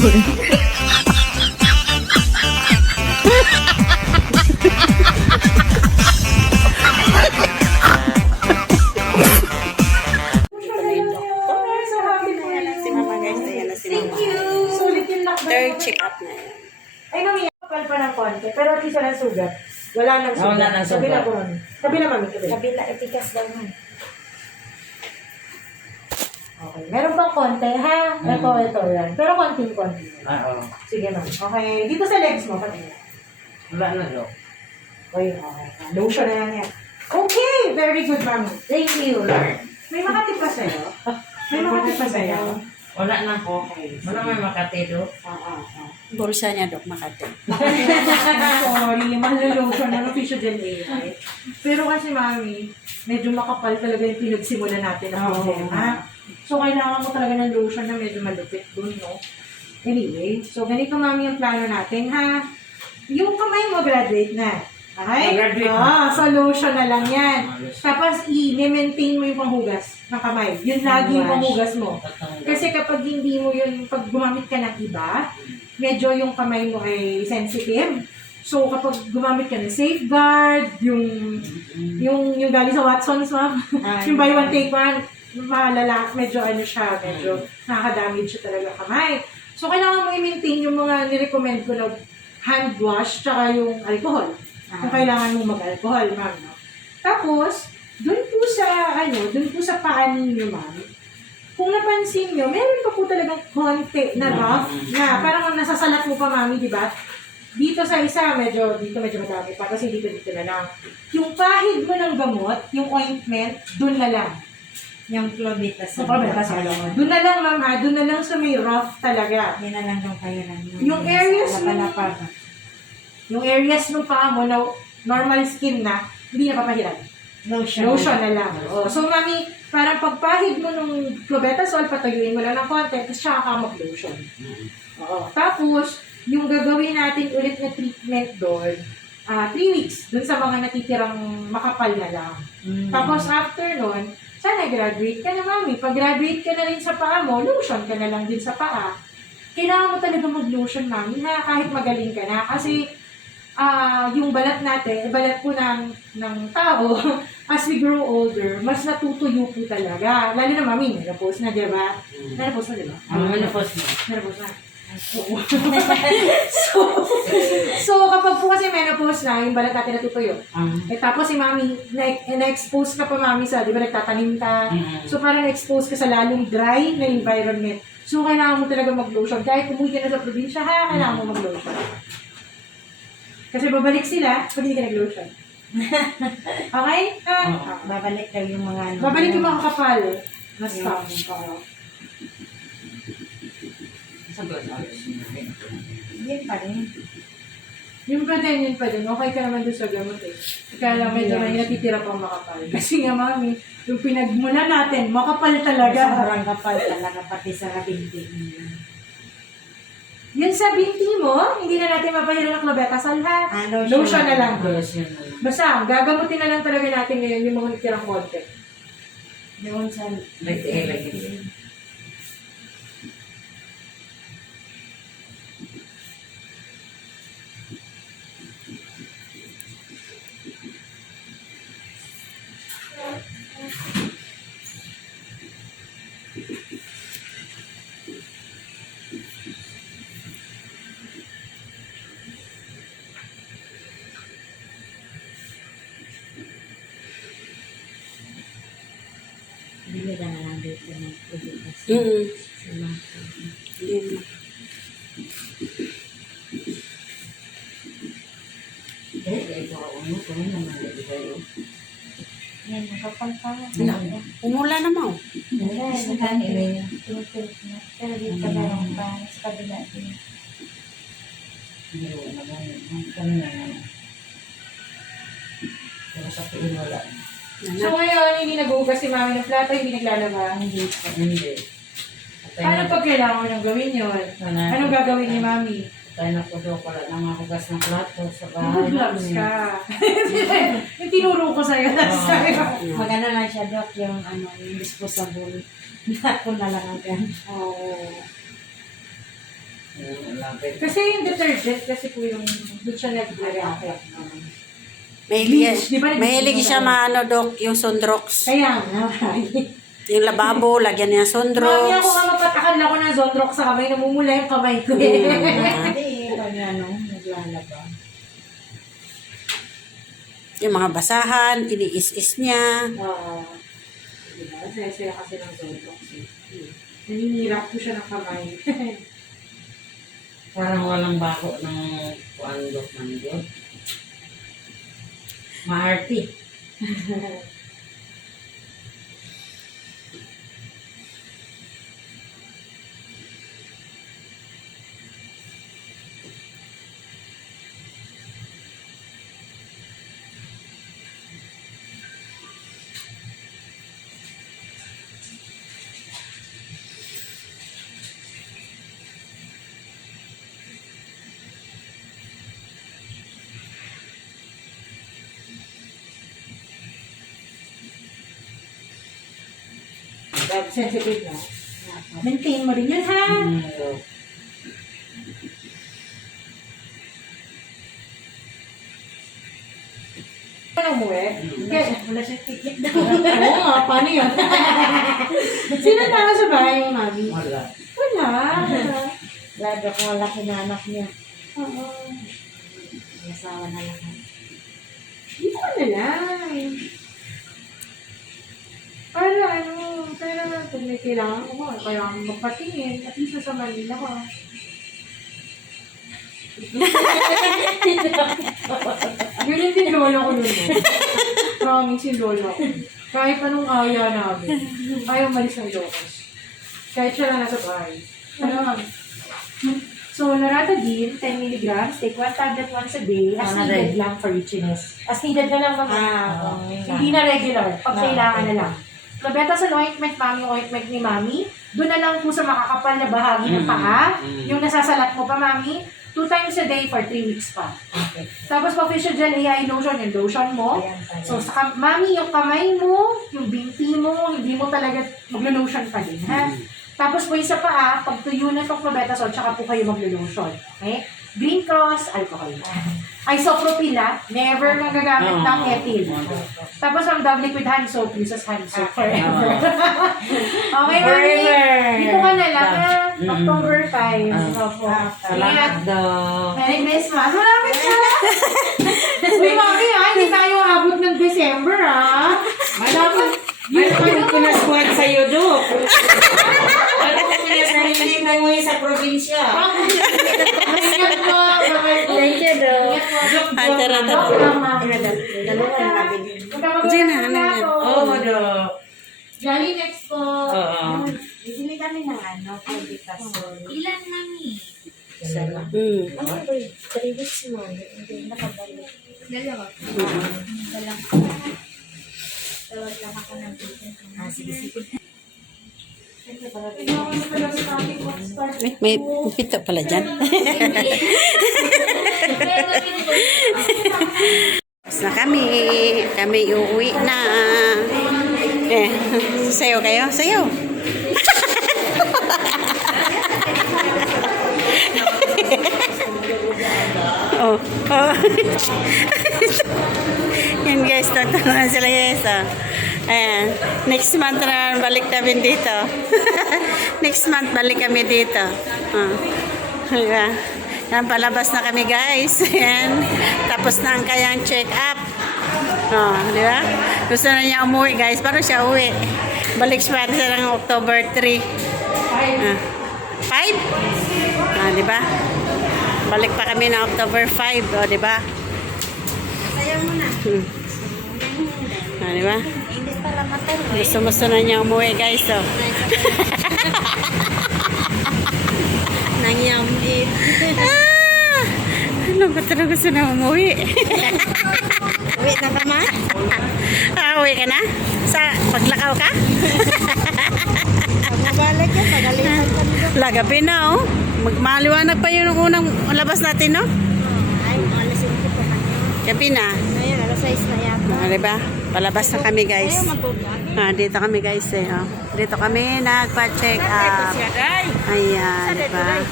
yun. Sulit yung lakbay. Third check-up na yan. Ay, mami, kapal pa ng konti. Pero at least walang sugat. Wala nang sugat. Wala nang sugat. Kabila ko, mami. Kabila, mami. Kabila. Kabila, itikas daw mo. Okay. Meron pang konti, ha? Ito, yan. Pero konting-konti. Oo. Sige, mami. Okay. Dito sa legs mo, pati. Wala na, Dok. Okay. Lotion na yan yan. Okay! Very good, mami. Thank you, Lord. May makatip pa sa'yo? May makatip pa sa'yo? Wala na po. Wala may Makati, Dok. Bulsa niya, Dok, Makati. Sorry, mahal-lotion na official gel AI. Pero kasi, mami, medyo makapal talaga yung pinagsimulan natin na problema. So, kailangan mo talaga ng lotion na medyo malupit dun, no? Anyway, so ganito, mami, yung plano natin, ha? Yung kamay mo, graduate na. Okay? Graduate na. So, lotion na lang yan. Tapos, i-maintain mo yung panghugas ng kamay. Yun lagi yung panghugas mo. Kasi kapag hindi mo yun, pag gumamit ka ng iba, medyo yung kamay mo ay sensitive. So, kapag gumamit ka ng safeguard, yung galing sa Watson's, ma'am, yung buy one, take one, malala, medyo ano siya, medyo nakaka-damage siya talaga kamay. So, kailangan mo i-maintain yung mga nirecommend ko na hand wash, tsaka yung alcohol. Kung kailangan mo mag-alcohol, ma'am. No? Tapos, dun po sa paa ninyo, ma'am, kung napansin nyo, meron pa po talagang konti na rough, na parang nasasalat mo pa, mami, di ba? Dito sa isa, medyo madami pa, kasi dito na lang. Yung pahid mo ng gamot, yung ointment, dun na lang. Yung Clovitas. Doon na lang, ma'am, ha? Doon na lang sa may rough talaga. Yan na lang daw kayo lang. Yung areas mo, yung areas ng paa mo na normal skin na, hindi na papahiran. Lotion na lang. Oh. So, mami, parang pagpahid mo nung clobetasol, patayuin mo lang ng konti, tapos siya ka mag-lotion. Oo. Tapos, yung gagawin natin ulit na treatment doon, 3 weeks, doon sa mga natitirang makapal na lang. Tapos, after nun, sana graduate ka na, mami. Pag-graduate ka na rin sa paa mo, lotion ka na lang din sa paa. Kailangan mo talaga mag-lotion, mami, na kahit magaling ka na. Kasi, yung balat natin, balat po ng tao, as we grow older, mas natutuyo po talaga. Lalo na, mami, menopause na, di ba? Menopause na, di ba? Menopause na. Menopause na. Oo. so, kapag po kasi menopause na, yung balat natin natutuyo. Tapos si mami, na-expose ka pa, mami, sa, di ba, nagtatanim ka. So, parang na-expose ka sa lalong dry na environment. So, kailangan mo talaga mag-lotion. Kahit umuwi ka na sa probinsya, kailangan mo mag-lotion. Kasi babalik sila pag hindi ka nag-lotion. Okay? Babalik daw yung mga ano. Babalik yung mga kapal. Mas tough. Yan pa rin. Yung pa din. Okay ka naman doon sa gamot eh. Kaya lang medyo may natitira pang makapal. Kasi nga, mami, yung pinagmula natin, makapal talaga. Sobrang kapal talaga, pati sa binti. Yun sa binti mo, hindi na natin mapahiran ng clobetasol, ha? Lotion na lang. Basta, gagamutin na lang talaga natin ngayon yung mga natirang konti. Doon sa... Lagi. Bili ka na lang dito ng Clovitas. Yan, nakapal pa. Umula naman. Pero dito na lang ba? Sa kabila din. So ngayon, hindi nag-uugas si mami ng plato, hindi naglalaba. Hindi. Paano pag kailangan mo nang gawin yun? Anong gagawin ni mami? Tayo na po doon pala ng mga hugas ng plato sa Good bahay. gloves ka. Yung tinuro ko sa'yo. Maganda lang siya, Doc, yung disposable. Plato na lang agad. Oo. Lapit. Kasi yung detergent, kasi po yung doon siya nag-react. Mahilig, Di ba, mahilig nag- siya maano, Dok, yung Sundrox. Kaya nga. Yung lababo, lagyan niya ng Mami, Sundrox. ako nga mapatakal ako ng Zondrox sa kamay, namumula yung kamay ko eh. Hindi, pag ano, naglalaba. Yung mga basahan, iniis-is niya. Oo. Diba? Saya-saya kasi ng Zondrox eh. Naninirap ko siya ng kamay. Parang walang bako ng kuandok man yun. Maarti. Sensitive na. Maintain mo rin yan, ha? Ano umuwi? Wala siya ticket na. Oo nga, paano yun? Sino tao sa bahay yung mami? Wala. Wala. Lado ko wala kinanak niya. Oo. Asawa na lang. Dito ka na lang. Para ano, pero pag may kailangan ko, kaya magpatingin, at least sa Manila ka. Ganyan din lolo ko nun. Promise yung lolo ko. Kahit anong aya namin, ayaw malis ng locos. Kahit siya lang nasa bahay. Ano? So, Loratadine, 10 mg, take 1 tablet once a day, as needed lang for itchiness. As needed na lang naman. Hindi na regular, pag kailangan na lang. Clobetasol ointment, mami, ointment ni mami. Doon na lang po sa makakapal na bahagi ng paa. Yung nasasalat mo pa, mami. 2 times a day for 3 weeks pa. Okay. Tapos pa facial gel, AI lotion, yung lotion mo. So, sa mami, yung kamay mo, yung binti mo, hindi mo talaga maglo-lotion pa din, ha? Tapos po yung sa paa, pag tuyo na itong clobetasol, tsaka po kayo maglo-lotion. Okay? Green Cross, alcohol. Isopropyl, never magagamit ng ethyl. Tapos ang Dove liquid hand soap, uses hand soap forever. Okay, mami? Dito ka na lang, ha? October 5. Opo. Salamat daw. Merry Christmas. Maraming salamat. Uy, mami, hindi tayo abot ng December, ha? Dapat, Ano ko pinasquad sa'yo, Dok? Ano ko pinasquad mo sa probinsya? ingat mo. Thank you, Dok. Tara. Dalawa na nabili. Diyan na, ano yan? Oo, Dok. Jolly next po. Oo. Bibili kami ng ano, Clobetasol. Ilan mami? Isa lang. Ano ba yun? 3 weeks mo. Hindi nakabalik. Dalawa. Dalawa. Tawag lang ako ng patient. Sige. May pito pala dyan. Tapos na kami. Kami uuwi na. Sayo kayo? Sayo. Oh. Yan guys, tatangan sila guys. Ayan. Next month na balik kami dito. Next month balik kami dito. Diba? Yan, palabas na kami guys. Ayan. Tapos na ang kayang check-up. Di ba? Gusto na niya umuwi guys. Paano siya uwi? Balik siya ng October 3. 5? Di ba? Balik pa kami na October 5. O, di ba? Sayaw mo na. Di ba? Hindi pala matay. Gusto na niya umuwi guys. So. Nangyamit. Ano ba talaga gusto na umuwi? Uwi na ka ma? Uwi ka na? Paglakaw ka? Pag-balik yan, pagalitan ka nito. Lagabi na oh. Magmaliwanag pa yun yung unang labas natin no? Ay, alas 5 pa man yun. Gabi na. Ngayon, alas 6 na yata. Diba? Palabas na kami guys. Ayaw mag-vlog. Dito kami guys eh. Dito kami nagpa-check up. Ayan, diba?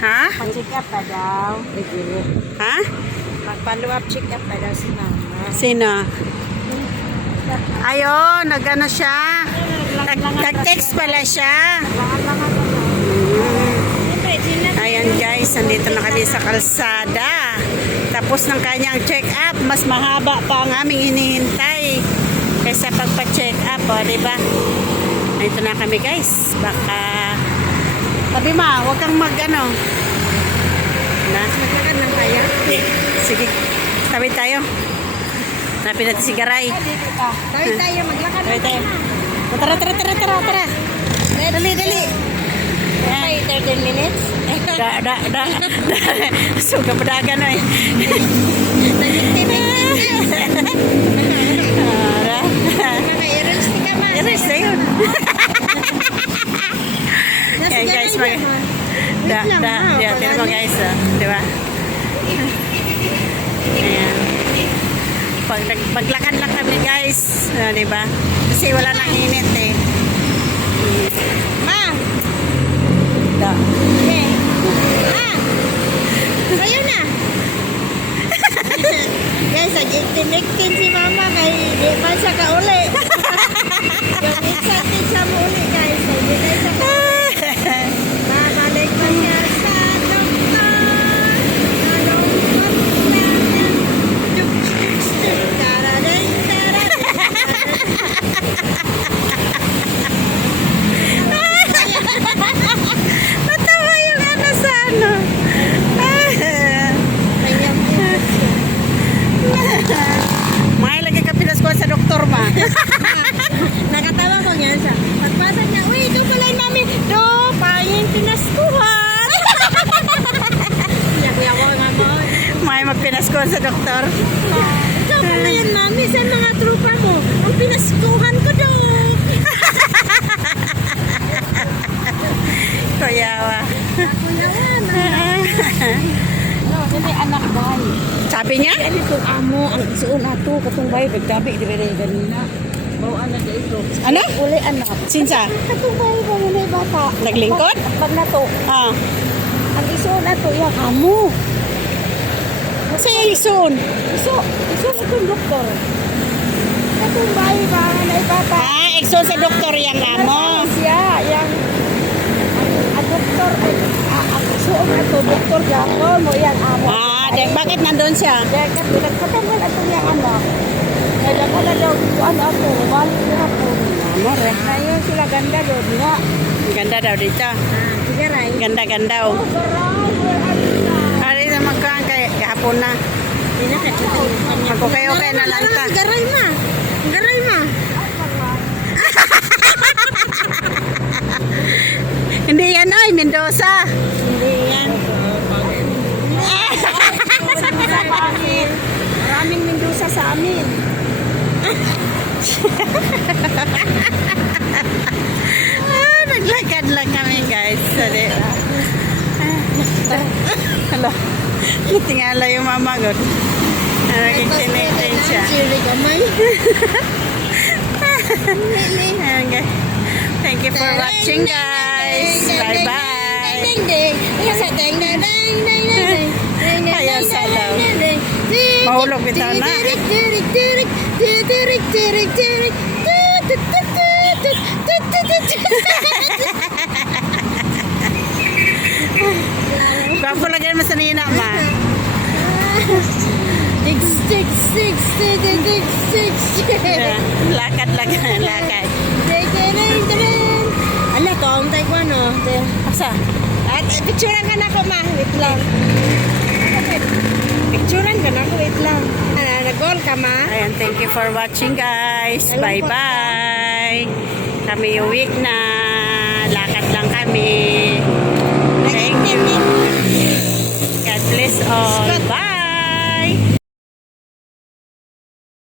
Ha? Pa-check up pa daw. Ha? Mag-follow up check up pa daw si mama. Sino? Ayun, nag-ano siya. Nag-text pala siya. Langan-langan na daw. Siyempre, Ayan guys, nandito na kami sa kalsada. Tapos ng kanyang check-up, mas mahaba pa ang aming hinihintay kaysa pagpa-check up, o, diba? Nandito na kami guys. Baka, sabi ma, huwag kang mag-ano. Na? maglakad ng kaya. Sige, tabi tayo. Napin natin si Garay. Tawid tayo, maglakad Tabi tayo. O, tara, tara, tara, tara, tara. Dali, dali. Okay, 13 minutes. Da. So, kapadagan na eh. Naka-erase ka ma. Yes, na yun. Yan guys, tignan mo guys, di ba? Ayan. Paglakad lang kami guys, di ba? Kasi wala nang init eh. Ma! Da. Okay. Ma! Sa'yo na! Guys, nag-18 si mama kay di pa siya kauli. Yung excited siya mo uli guys. Hindi na siya babalik pa siya sa doktor. Nalungkot na niya. Taradeng, taradeng. Natawa yung ano sa ano. May lagi ka pinaskuhan sa doktor ma. Nakatawa ko niya siya. Pagpasa niya, uy, ito pala yung mami. Do, pangin pinaskuhan. Iyak-iyak ko nga mo. May magpinaskuhan sa doktor. Ikaw pala yan, mami, sa mga trupa mo. Ang pinaskuhan ko daw. Kuyawa. Ako naman. Kasi anak bay. Sabi niya? Ano itong amo, ang isuon ato, katong bay, nagdabi, di ba rin ganina. Bawaan na da ito. Ano? Uli anak. Sinsa? Katong bay, ba na bata. Naglingkod? Pag na to, Ah. ang isuon ato, yung amo. Say soon. Isuon itong doktor. Katong bay, ba na bata. Ah, ekso sa doktor yung amo. Siya, yung ang doktor, ang isuon ato, doktor Japon, mo yung amo. Ah, bakit nandun siya? Kaya nagkatagal ato niya anak. Kaya nagkala daw, ano ako, balik na ako. Amor eh. Ngayon sila ganda doon nga. Ganda daw dito. Sige, Ray. Ganda daw. Ari na magkaan kay kahapon na. Magkukay-okay na lang ta. Garay ma. Garay ma. Hindi yan ay Mendoza. Hindi yan. Maraming Mendoza sa amin. Naglakad lang kami guys. Sorry. Hello. Tingala yung mama ko. Nagkikinitin siya. Siri gamay. Ayan, guys. Thank you for watching guys. Bye bye. Ding ding. Ayan sa ding ding ding ding ding. Ayan sa daw. Mahulog bitaw na. Tirik tirik tirik tirik tirik tirik. Gwapo lagyan mo sa nina ma. Six six six six six six. Yeah. Lakad lang. Lakad. Ala to, ang tayo ano? Asa? At picturean ka na ako ma, wait lang. Picturean ka na ako, wait lang. Nag-goal ka ma? Ayan, thank you for watching guys. Bye bye. Kami uwi na. Lakad lang kami.